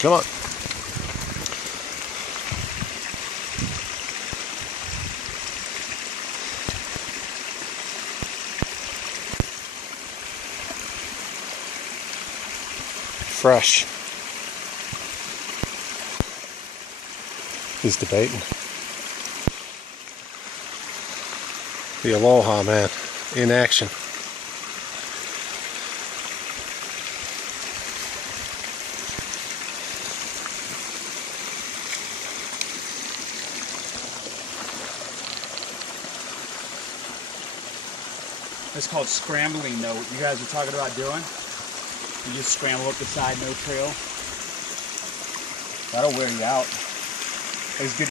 Come on. Fresh. He's debating. The Aloha man in action. It's called scrambling, though. You guys were talking about doing. You just scramble up the side, no trail. That'll wear you out. It's good.